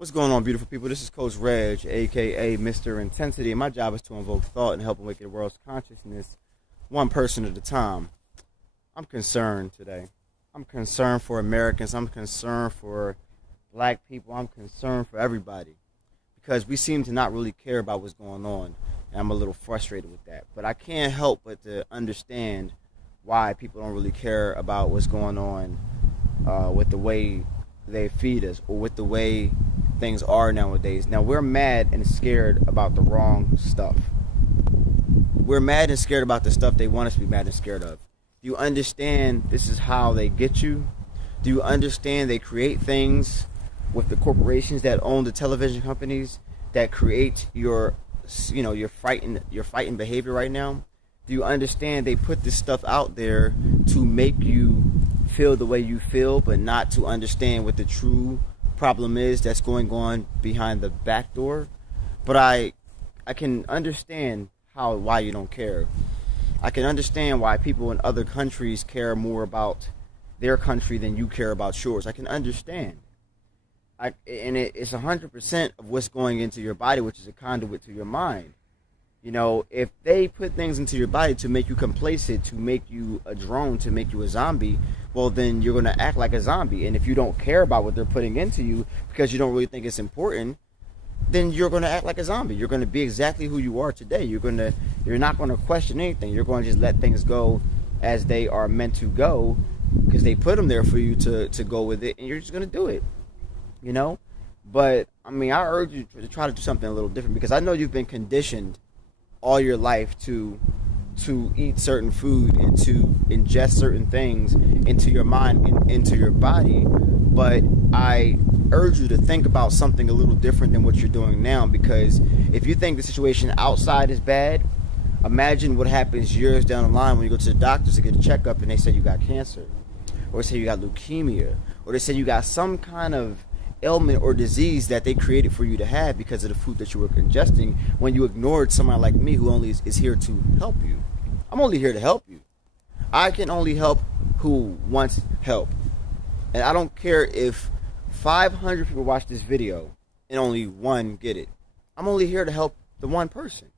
What's going on, beautiful people? This is Coach Reg, aka Mr. Intensity, and my job is to invoke thought and help awaken the world's consciousness one person at a time. I'm concerned today. I'm concerned for Americans. I'm concerned for black people. I'm concerned for everybody because we seem to not really care about what's going on, and I'm a little frustrated with that. But I can't help but to understand why people don't really care about what's going on with the way they feed us or with the way things are nowadays. Now, we're mad and scared about the wrong stuff. We're mad and scared about the stuff they want us to be mad and scared of. Do you understand this is how they get you? Do you understand they create things with the corporations that own the television companies that create your frightened behavior right now? Do you understand they put this stuff out there to make you feel the way you feel, but not to understand what the true problem is that's going on behind the back door? But I can understand why you don't care. I can understand why people in other countries care more about their country than you care about yours. I can understand. It's 100% of what's going into your body, which is a conduit to your mind. You know, if they put things into your body to make you complacent, to make you a drone, to make you a zombie, well, then you're going to act like a zombie. And if you don't care about what they're putting into you because you don't really think it's important, then you're going to act like a zombie. You're going to be exactly who you are today. You're not going to question anything. You're going to just let things go as they are meant to go because they put them there for you to go with it, and you're just going to do it, you know? But, I mean, I urge you to try to do something a little different because I know you've been conditioned all your life to eat certain food and to ingest certain things into your mind and into your body. But I urge you to think about something a little different than what you're doing now, because if you think the situation outside is bad, imagine what happens years down the line when you go to the doctors to get a checkup and they say you got cancer, or they say you got leukemia, or they say you got some kind of ailment or disease that they created for you to have because of the food that you were ingesting, when you ignored somebody like me who only is here to help you. I'm only here to help you. I can only help who wants help. And I don't care if 500 people watch this video and only one get it. I'm only here to help the one person,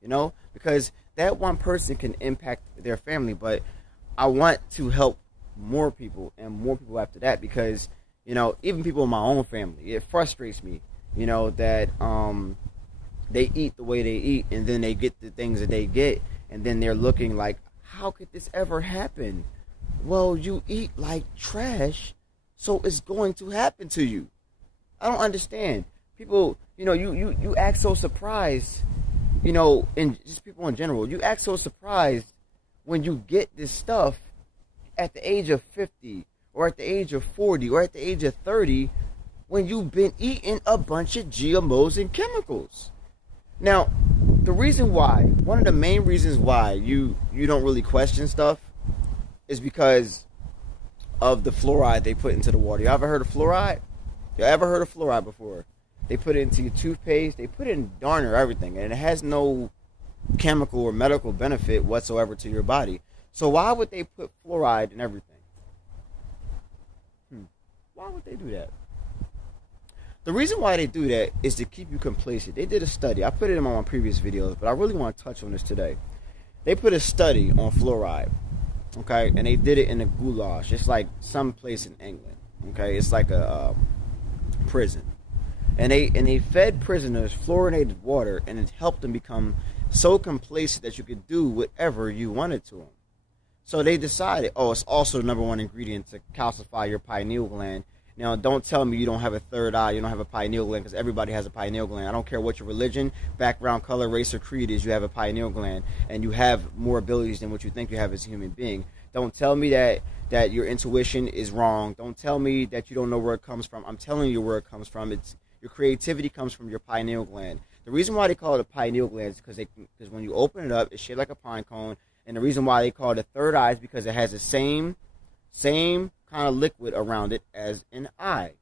you know, because that one person can impact their family. But I want to help more people and more people after that, because you know, even people in my own family, it frustrates me, you know, that they eat the way they eat and then they get the things that they get and then they're looking like, how could this ever happen? Well, you eat like trash, so it's going to happen to you. I don't understand. People, you know, you act so surprised, you know, and just people in general, you act so surprised when you get this stuff at the age of 50, or at the age of 40, or at the age of 30, when you've been eating a bunch of GMOs and chemicals. Now, the reason why, one of the main reasons why you don't really question stuff is because of the fluoride they put into the water. You ever heard of fluoride? You ever heard of fluoride before? They put it into your toothpaste. They put it in darn near everything, and it has no chemical or medical benefit whatsoever to your body. So why would they put fluoride in everything? Why would they do that? The reason why they do that is to keep you complacent. They did a study. I put it in my previous videos, but I really want to touch on this today. They put a study on fluoride, okay? And they did it in a goulash. It's like some place in England, okay? It's like a prison. And they fed prisoners fluorinated water, and it helped them become so complacent that you could do whatever you wanted to them. So they decided, oh, it's also the number one ingredient to calcify your pineal gland. Now, don't tell me you don't have a third eye, you don't have a pineal gland, because everybody has a pineal gland. I don't care what your religion, background, color, race, or creed is, you have a pineal gland, and you have more abilities than what you think you have as a human being. Don't tell me that your intuition is wrong. Don't tell me that you don't know where it comes from. I'm telling you where it comes from. Your creativity comes from your pineal gland. The reason why they call it a pineal gland is because when you open it up, it's shaped like a pine cone. And the reason why they call it a third eye is because it has the same kind of liquid around it as an eye.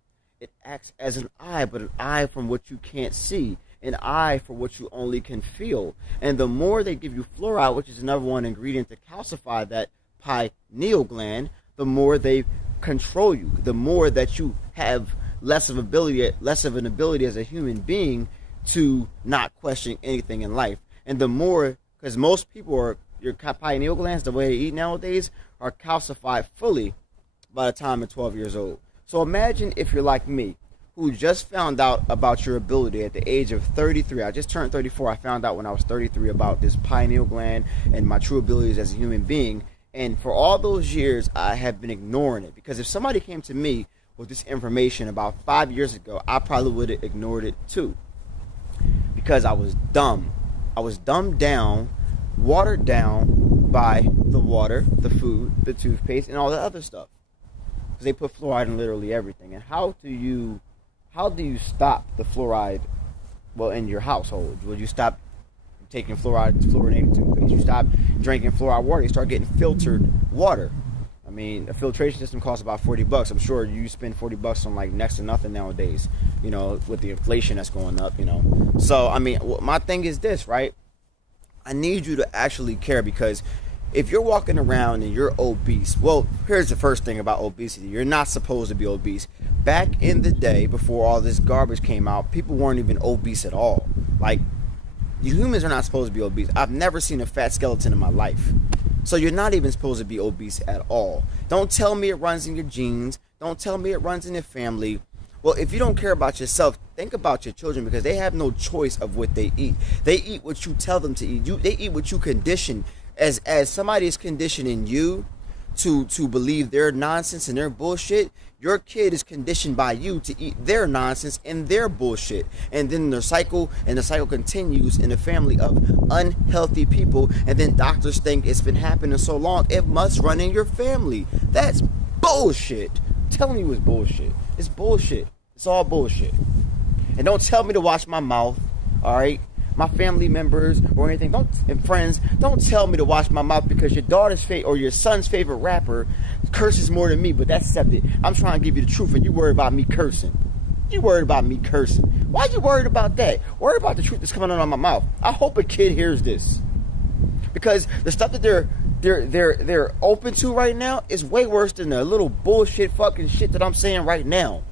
It acts as an eye, but an eye from what you can't see, an eye for what you only can feel. And the more they give you fluoride, which is another one ingredient to calcify that pineal gland, the more they control you, the more that you have less of an ability as a human being to not question anything in life. And the more, because most people are, your pineal glands, the way they eat nowadays, are calcified fully by the time you're 12 years old. So imagine if you're like me, who just found out about your ability at the age of 33. I just turned 34. I found out when I was 33 about this pineal gland and my true abilities as a human being. And for all those years, I have been ignoring it. Because if somebody came to me with this information about 5 years ago, I probably would have ignored it too. Because I was dumb. I was dumbed down, watered down by the water, the food, the toothpaste, and all the other stuff. Because they put fluoride in literally everything. And how do you stop the fluoride, in your household? Would you stop taking fluorinated toothpaste? You stop drinking fluoride water. You start getting filtered water. I mean, a filtration system costs about $40. I'm sure you spend $40 on like next to nothing nowadays, with the inflation that's going up, So, I mean, my thing is this, right? I need you to actually care, because if you're walking around and you're obese, well, here's the first thing about obesity. You're not supposed to be obese. Back in the day, before all this garbage came out, people weren't even obese at all. Like, you humans are not supposed to be obese. I've never seen a fat skeleton in my life. So you're not even supposed to be obese at all. Don't tell me it runs in your genes. Don't tell me it runs in your family. Well, if you don't care about yourself, think about your children, because they have no choice of what they eat. They eat what you tell them to eat. They eat what you condition. As somebody is conditioning you to believe their nonsense and their bullshit, your kid is conditioned by you to eat their nonsense and their bullshit. And then the cycle continues in a family of unhealthy people. And then doctors think it's been happening so long, it must run in your family. That's bullshit. I'm telling you, it's bullshit. It's bullshit. It's all bullshit. And don't tell me to watch my mouth, all right? My family members or anything, and friends, don't tell me to watch my mouth because your daughter's or your son's favorite rapper curses more than me, but that's accepted. I'm trying to give you the truth, and you worried about me cursing. You worried about me cursing. Why you worried about that? Worry about the truth that's coming out of my mouth. I hope a kid hears this, because the stuff that they're open to right now is way worse than the little bullshit fucking shit that I'm saying right now.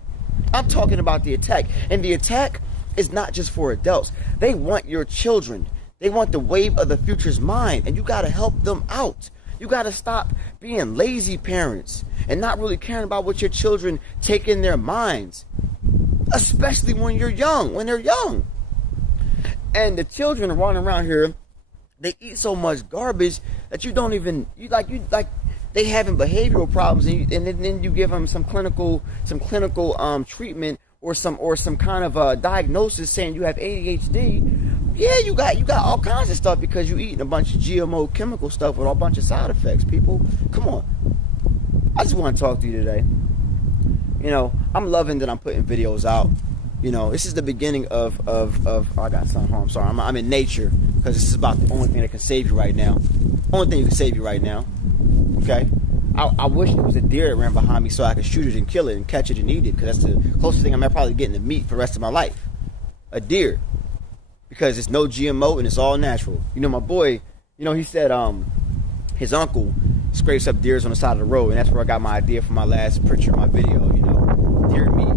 I'm talking about the attack, and the attack is not just for adults. They want your children. They want the wave of the future's mind, and you got to help them out. You got to stop being lazy parents and not really caring about what your children take in their minds, especially when they're young. And the children running around here, they eat so much garbage that they having behavioral problems, and then you give them some clinical treatment or some kind of diagnosis saying you have ADHD. Yeah, you got all kinds of stuff because you eating a bunch of GMO chemical stuff with a bunch of side effects. People, come on. I just want to talk to you today. I'm loving that I'm putting videos out. This is the beginning of I got something home. I'm sorry. I'm in nature, because this is about the only thing that can save you right now. Only thing that can save you right now. Okay? I wish it was a deer that ran behind me so I could shoot it and kill it and catch it and eat it, because that's the closest thing I'm probably getting to meat for the rest of my life. A deer. Because it's no GMO and it's all natural. My boy, he said his uncle scrapes up deers on the side of the road, and that's where I got my idea for my last picture of my video. Deer meat,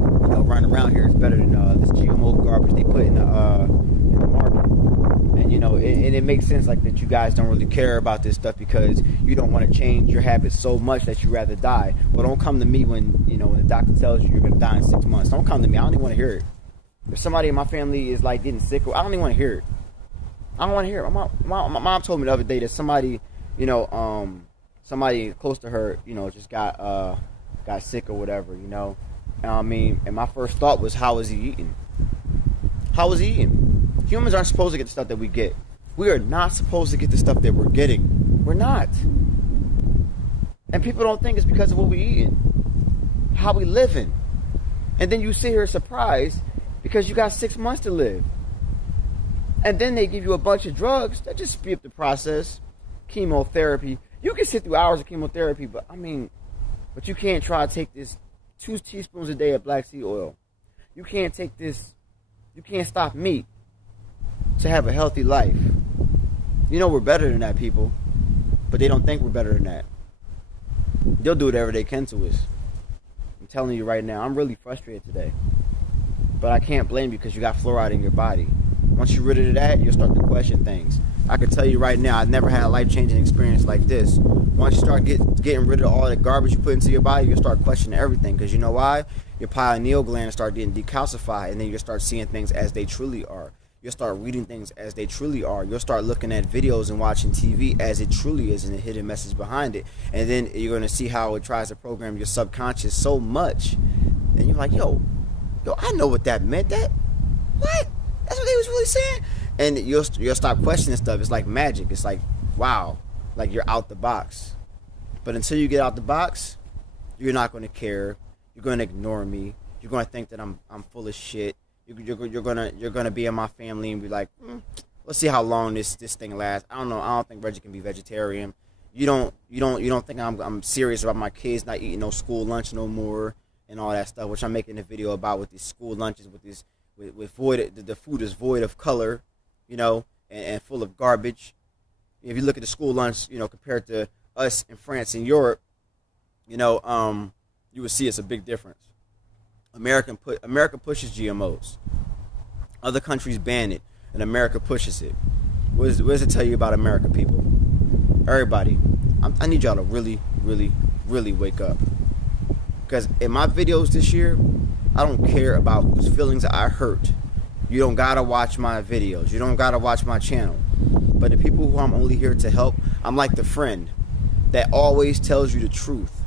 running around here is better than this GMO garbage they put in the market. And it makes sense like that you guys don't really care about this stuff because you don't want to change your habits so much that you rather die. Well, don't come to me when the doctor tells you you're going to die in 6 months. Don't come to me. I don't even want to hear it. If somebody in my family is like getting sick, I don't even want to hear it. I don't want to hear it. My mom told me the other day that somebody close to her, just got sick or whatever, and my first thought was, how is he eating? How is he eating? Humans aren't supposed to get the stuff that we get. We are not supposed to get the stuff that we're getting. We're not. And people don't think it's because of what we eating, how we living. And then you sit here surprised because you got 6 months to live. And then they give you a bunch of drugs that just speed up the process. Chemotherapy. You can sit through hours of chemotherapy, but you can't try to take this 2 teaspoons a day of black seed oil. You can't take this. You can't stop meat to have a healthy life. We're better than that, people. But they don't think we're better than that. They'll do whatever they can to us. telling you right now, I'm really frustrated today. But I can't blame you because you got fluoride in your body. Once you're rid of that, you'll start to question things. I can tell you right now, I've never had a life-changing experience like this. Once you start getting rid of all the garbage you put into your body, you'll start questioning everything. Because you know why? Your pineal gland start getting decalcified, and then you'll start seeing things as they truly are. You'll start reading things as they truly are. You'll start looking at videos and watching TV as it truly is, and the hidden message behind it. And then you're going to see how it tries to program your subconscious so much. And you're like, yo, I know what that meant. What? That's what they was really saying? And you'll stop questioning stuff. It's like magic. It's like, wow, like you're out the box. But until you get out the box, you're not going to care. You're going to ignore me. You're going to think that I'm full of shit. You're gonna be in my family and be like, let's see how long this thing lasts. I don't think Reggie can be vegetarian. You don't think I'm serious about my kids not eating no school lunch no more and all that stuff, which I'm making a video about with these school lunches with void. The food is void of color, and full of garbage. If you look at the school lunch, compared to us in France and Europe, you would see it's a big difference. America pushes GMOs. Other countries ban it, and America pushes it. What does it tell you about America, people? Everybody, I need y'all to really, really, really wake up. Because in my videos this year, I don't care about whose feelings I hurt. You don't gotta watch my videos. You don't gotta watch my channel. But the people who I'm only here to help, I'm like the friend that always tells you the truth,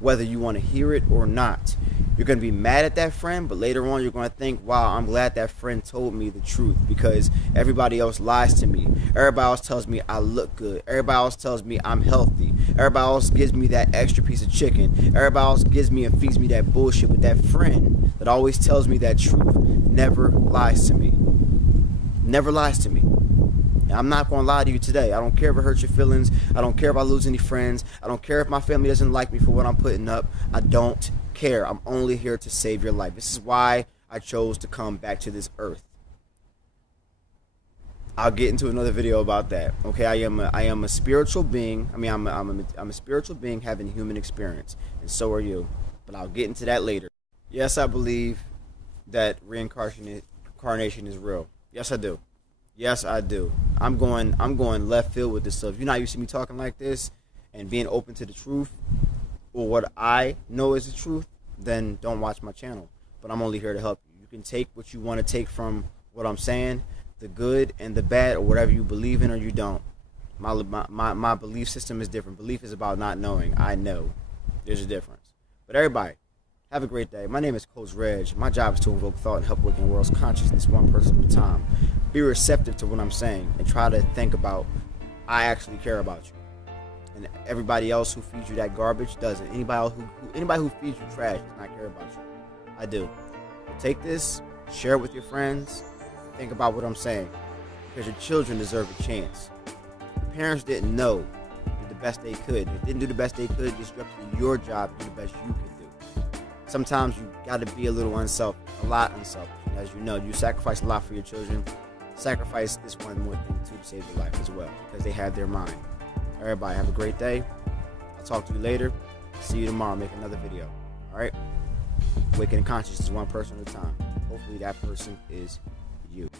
whether you want to hear it or not. You're going to be mad at that friend, but later on you're going to think, wow, I'm glad that friend told me the truth, because everybody else lies to me. Everybody else tells me I look good. Everybody else tells me I'm healthy. Everybody else gives me that extra piece of chicken. Everybody else gives me and feeds me that bullshit. But that friend that always tells me that truth never lies to me. Never lies to me. And I'm not going to lie to you today. I don't care if it hurts your feelings. I don't care if I lose any friends. I don't care if my family doesn't like me for what I'm putting up. I don't care. I'm only here to save your life. This is why I chose to come back to this earth. I'll get into another video about that. Okay, I am a spiritual being. I'm a spiritual being having a human experience, and so are you. But I'll get into that later. Yes, I believe that reincarnation is real. Yes, I do. Yes, I do. I'm going left field with this stuff. You're not used to me talking like this and being open to the truth or what I know is the truth, then don't watch my channel. But I'm only here to help you. You can take what you want to take from what I'm saying, the good and the bad, or whatever you believe in or you don't. My belief system is different. Belief is about not knowing. I know. There's a difference. But everybody, have a great day. My name is Coach Reg. My job is to invoke thought and help awaken the world's consciousness one person at a time. Be receptive to what I'm saying and try to think about, I actually care about you. And everybody else who feeds you that garbage doesn't. Anybody who feeds you trash does not care about you. I do. Take this, share it with your friends, think about what I'm saying, because your children deserve a chance. Your parents didn't know, did the best they could. If they didn't do the best they could, it's up to your job to do the best you can do. Sometimes you got to be a little unselfish, a lot unselfish. As you know, you sacrifice a lot for your children. Sacrifice this one more thing too to save your life as well, because they have their mind. Everybody, have a great day. I'll talk to you later. See you tomorrow. Make another video. All right? Awakening consciousness one person at a time. Hopefully that person is you.